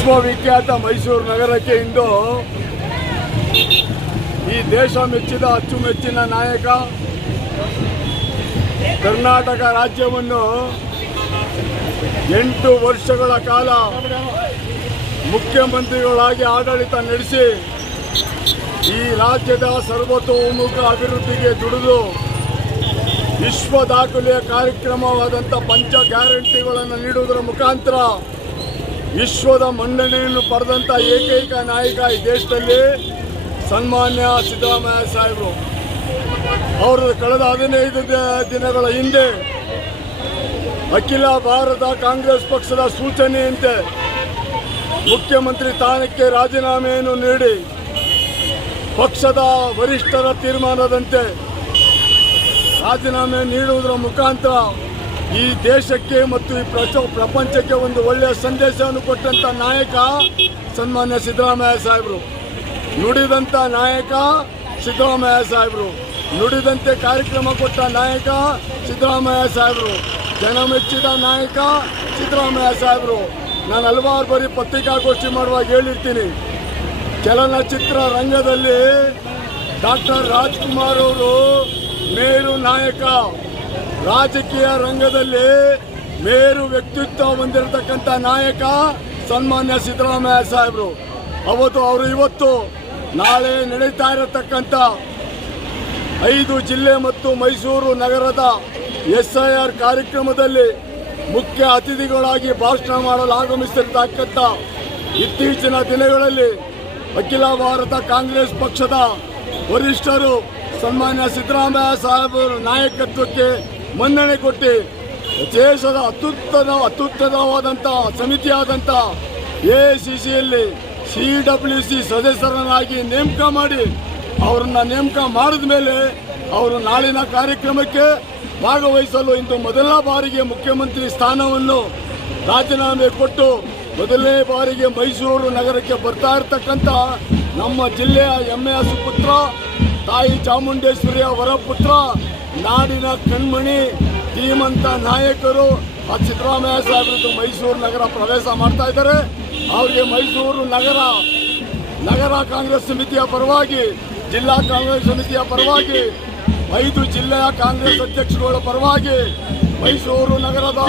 ವಿಶ್ವವಿಖ್ಯಾತ ಮೈಸೂರು ನಗರಕ್ಕೆ ಇಂದು ಈ ದೇಶ ಮೆಚ್ಚಿದ ಅಚ್ಚುಮೆಚ್ಚಿನ ನಾಯಕ, ಕರ್ನಾಟಕ ರಾಜ್ಯವನ್ನು 8 ವರ್ಷಗಳ ಕಾಲ ಮುಖ್ಯಮಂತ್ರಿಗಳಾಗಿ ಆಡಳಿತ ನಡೆಸಿ ಈ ರಾಜ್ಯದ ಸರ್ವತೋಮುಖ ಅಭಿವೃದ್ಧಿಗೆ ದುಡಿದು ವಿಶ್ವ ದಾಖಲೆಯ ಕಾರ್ಯಕ್ರಮವಾದಂಥ ಪಂಚ ಗ್ಯಾರಂಟಿಗಳನ್ನು ನೀಡುವುದರ ಮುಖಾಂತರ ವಿಶ್ವದ ಮನ್ನಣೆಯನ್ನು ಪಡೆದಂಥ ಏಕೈಕ ನಾಯಕ ಈ ದೇಶದಲ್ಲಿ ಸನ್ಮಾನ್ಯ ಸಿದ್ದರಾಮಯ್ಯ ಸಾಹೇಬರು. ಅವರು ಕಳೆದ 15 ದಿನಗಳ ಹಿಂದೆ ಅಖಿಲ ಭಾರತ ಕಾಂಗ್ರೆಸ್ ಪಕ್ಷದ ಸೂಚನೆಯಂತೆ ಮುಖ್ಯಮಂತ್ರಿ ಸ್ಥಾನಕ್ಕೆ ರಾಜೀನಾಮೆಯನ್ನು ನೀಡಿ ಪಕ್ಷದ ವರಿಷ್ಠರ ತೀರ್ಮಾನದಂತೆ ರಾಜೀನಾಮೆ ನೀಡುವುದರ ಮುಖಾಂತರ ಈ ದೇಶಕ್ಕೆ ಮತ್ತು ಈ ಪ್ರಪಂಚಕ್ಕೆ ಒಂದು ಒಳ್ಳೆಯ ಸಂದೇಶವನ್ನು ಕೊಟ್ಟಂಥ ನಾಯಕ ಸನ್ಮಾನ್ಯ ಸಿದ್ದರಾಮಯ್ಯ ಸಾಹೇಬರು. ನುಡಿದಂಥ ನಾಯಕ ಸಿದ್ದರಾಮಯ್ಯ ಸಾಹೇಬರು, ನುಡಿದಂತೆ ಕಾರ್ಯಕ್ರಮ ಕೊಟ್ಟ ನಾಯಕ ಸಿದ್ದರಾಮಯ್ಯ ಸಾಹೇಬರು, ಜನಮೆಚ್ಚಿದ ನಾಯಕ ಸಿದ್ದರಾಮಯ್ಯ ಸಾಹೇಬರು. ನಾನು ಹಲವಾರು ಬಾರಿ ಪತ್ರಿಕಾಗೋಷ್ಠಿ ಮಾಡುವಾಗ ಹೇಳಿರ್ತೀನಿ, ಚಲನಚಿತ್ರ ರಂಗದಲ್ಲಿ ಡಾಕ್ಟರ್ ರಾಜ್ಕುಮಾರ್ ಅವರು ಮೇರು ನಾಯಕ, ರಾಜಕೀಯ ರಂಗದಲ್ಲಿ ಮೇರು ವ್ಯಕ್ತಿತ್ವ ಹೊಂದಿರತಕ್ಕಂಥ ನಾಯಕ ಸನ್ಮಾನ್ಯ ಸಿದ್ದರಾಮಯ್ಯ ಸಾಹೇಬರು. ಅವರು ಇವತ್ತು ನಾಳೆ ನಡೀತಾ ಇರತಕ್ಕಂಥ 5 ಜಿಲ್ಲೆ ಮತ್ತು ಮೈಸೂರು ನಗರದ SIR ಕಾರ್ಯಕ್ರಮದಲ್ಲಿ ಮುಖ್ಯ ಅತಿಥಿಗಳಾಗಿ ಭಾಷಣ ಮಾಡಲು ಆಗಮಿಸಿರ್ತಕ್ಕಂಥ ಇತ್ತೀಚಿನ ದಿನಗಳಲ್ಲಿ ಅಖಿಲ ಭಾರತ ಕಾಂಗ್ರೆಸ್ ಪಕ್ಷದ ವರಿಷ್ಠರು ಸನ್ಮಾನ್ಯ ಸಿದ್ದರಾಮಯ್ಯ ಸಾಹೇಬರ ನಾಯಕತ್ವಕ್ಕೆ ಮನ್ನಣೆ ಕೊಟ್ಟು ದೇಶದ ಅತ್ಯುತ್ತಮವಾದಂಥ ಸಮಿತಿಯಾದಂಥ AICCಯಲ್ಲಿ CWC ಸದಸ್ಯರನ್ನಾಗಿ ನೇಮಕ ಮಾಡಿ ಅವರನ್ನು ನೇಮಕ ಮಾಡಿದ ಮೇಲೆ ಅವರು ನಾಳಿನ ಕಾರ್ಯಕ್ರಮಕ್ಕೆ ಭಾಗವಹಿಸಲು ಇಂದು ಮೊದಲ ಬಾರಿಗೆ ಮುಖ್ಯಮಂತ್ರಿ ಸ್ಥಾನವನ್ನು ರಾಜೀನಾಮೆ ಕೊಟ್ಟು ಮೊದಲನೇ ಬಾರಿಗೆ ಮೈಸೂರು ನಗರಕ್ಕೆ ಬರ್ತಾ ಇರತಕ್ಕಂಥ ನಮ್ಮ ಜಿಲ್ಲೆಯ ಹೆಮ್ಮೆಯ ಸುಪುತ್ರ, ತಾಯಿ ಚಾಮುಂಡೇಶ್ವರಿಯ ವರಪುತ್ರ, ನಾಡಿನ ಕಣ್ಮಣಿ, ಧೀಮಂತ ನಾಯಕರು ಸಿದ್ದರಾಮಯ್ಯ ಸಾಹೇಬರು ಮೈಸೂರು ನಗರ ಪ್ರವೇಶ ಮಾಡ್ತಾ ಇದ್ದಾರೆ. ಅವರಿಗೆ ಮೈಸೂರು ನಗರ ಕಾಂಗ್ರೆಸ್ ಸಮಿತಿಯ ಪರವಾಗಿ, ಜಿಲ್ಲಾ ಕಾಂಗ್ರೆಸ್ ಸಮಿತಿಯ ಪರವಾಗಿ, 5 ಜಿಲ್ಲೆಯ ಕಾಂಗ್ರೆಸ್ ಅಧ್ಯಕ್ಷರುಗಳ ಪರವಾಗಿ, ಮೈಸೂರು ನಗರದ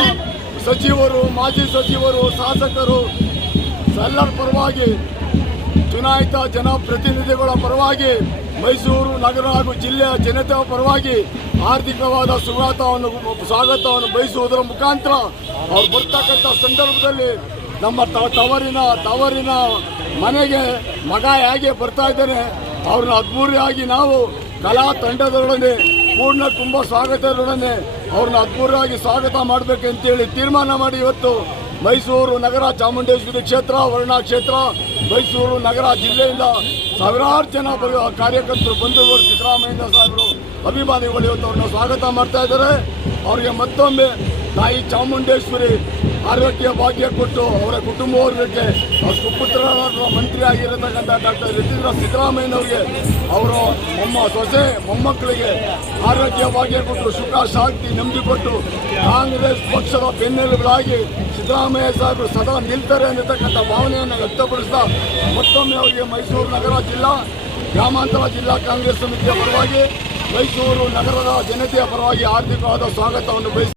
ಸಚಿವರು, ಮಾಜಿ ಸಚಿವರು, ಶಾಸಕರು ಎಲ್ಲರ ಪರವಾಗಿ, ಚುನಾಯಿತ ಜನಪ್ರತಿನಿಧಿಗಳ ಪರವಾಗಿ, ಮೈಸೂರು ನಗರ ಹಾಗೂ ಜಿಲ್ಲೆಯ ಜನತೆಯ ಪರವಾಗಿ ಆರ್ಥಿಕವಾದ ಸ್ವಾಗತವನ್ನು ಬಯಸುವುದರ ಮುಖಾಂತರ ಅವ್ರು ಬರ್ತಕ್ಕಂಥ ಸಂದರ್ಭದಲ್ಲಿ ನಮ್ಮ ತವರಿನ ಮನೆಗೆ ಮಗ ಹೇಗೆ ಬರ್ತಾ ಇದ್ದಾನೆ ಅವ್ರನ್ನ ಅದ್ಭುತವಾಗಿ ನಾವು ಕಲಾ ತಂಡದೊಡನೆ ಪೂರ್ಣ ಕುಂಭ ಸ್ವಾಗತದೊಡನೆ ಅವ್ರನ್ನ ಅದ್ಭುತವಾಗಿ ಸ್ವಾಗತ ಮಾಡಬೇಕಂತೇಳಿ ತೀರ್ಮಾನ ಮಾಡಿ ಇವತ್ತು ಮೈಸೂರು ನಗರ ಚಾಮುಂಡೇಶ್ವರಿ ಕ್ಷೇತ್ರ, ವರ್ಣಾ ಕ್ಷೇತ್ರ, ಮೈಸೂರು ನಗರ ಜಿಲ್ಲೆಯಿಂದ ಸಾವಿರಾರು ಜನ ಕಾರ್ಯಕರ್ತರು, ಬಂಧುಗಳು, ಸಿದ್ದರಾಮಯ್ಯ ಸಾಹೇಬರು ಅಭಿಮಾನಿಗಳು ಇವತ್ತು ಅವ್ರನ್ನ ಸ್ವಾಗತ ಮಾಡ್ತಾ ಇದ್ದಾರೆ. ಅವರಿಗೆ ಮತ್ತೊಮ್ಮೆ ತಾಯಿ ಚಾಮುಂಡೇಶ್ವರಿ ಆರೋಗ್ಯ ಭಾಗ್ಯ ಕೊಟ್ಟು ಅವರ ಕುಟುಂಬ ವರ್ಗಕ್ಕೆ ಸುಪುತ್ರರ ಮಂತ್ರಿ ಆಗಿರತಕ್ಕಂಥ ಡಾಕ್ಟರ್ ಸಿದ್ದರಾಮಯ್ಯನವರಿಗೆ, ಅವರ ಸೊಸೆ ಮೊಮ್ಮಕ್ಕಳಿಗೆ ಆರೋಗ್ಯ ಭಾಗ್ಯ ಕೊಟ್ಟು ಸುಖ ಶಾಂತಿ ನೆಮ್ಮದಿ ಕೊಟ್ಟು ಕಾಂಗ್ರೆಸ್ ಪಕ್ಷದ ಬೆನ್ನೆಲುಬಾಗಿ ಸಿದ್ದರಾಮಯ್ಯ ಸಾಹೇಬರು ಸದಾ ನಿಲ್ತಾರೆ ಅನ್ನತಕ್ಕಂಥ ಭಾವನೆಯನ್ನು ವ್ಯಕ್ತಪಡಿಸ್ತಾ ಮತ್ತೊಮ್ಮೆ ಅವರಿಗೆ ಮೈಸೂರು ನಗರ ಜಿಲ್ಲಾ ಗ್ರಾಮಾಂತರ ಜಿಲ್ಲಾ ಕಾಂಗ್ರೆಸ್ ಸಮಿತಿಯ ಪರವಾಗಿ, ಮೈಸೂರು ನಗರದ ಜನತೆಯ ಪರವಾಗಿ ಆರ್ಥಿಕವಾದ ಸ್ವಾಗತವನ್ನು ಬಯಸಿ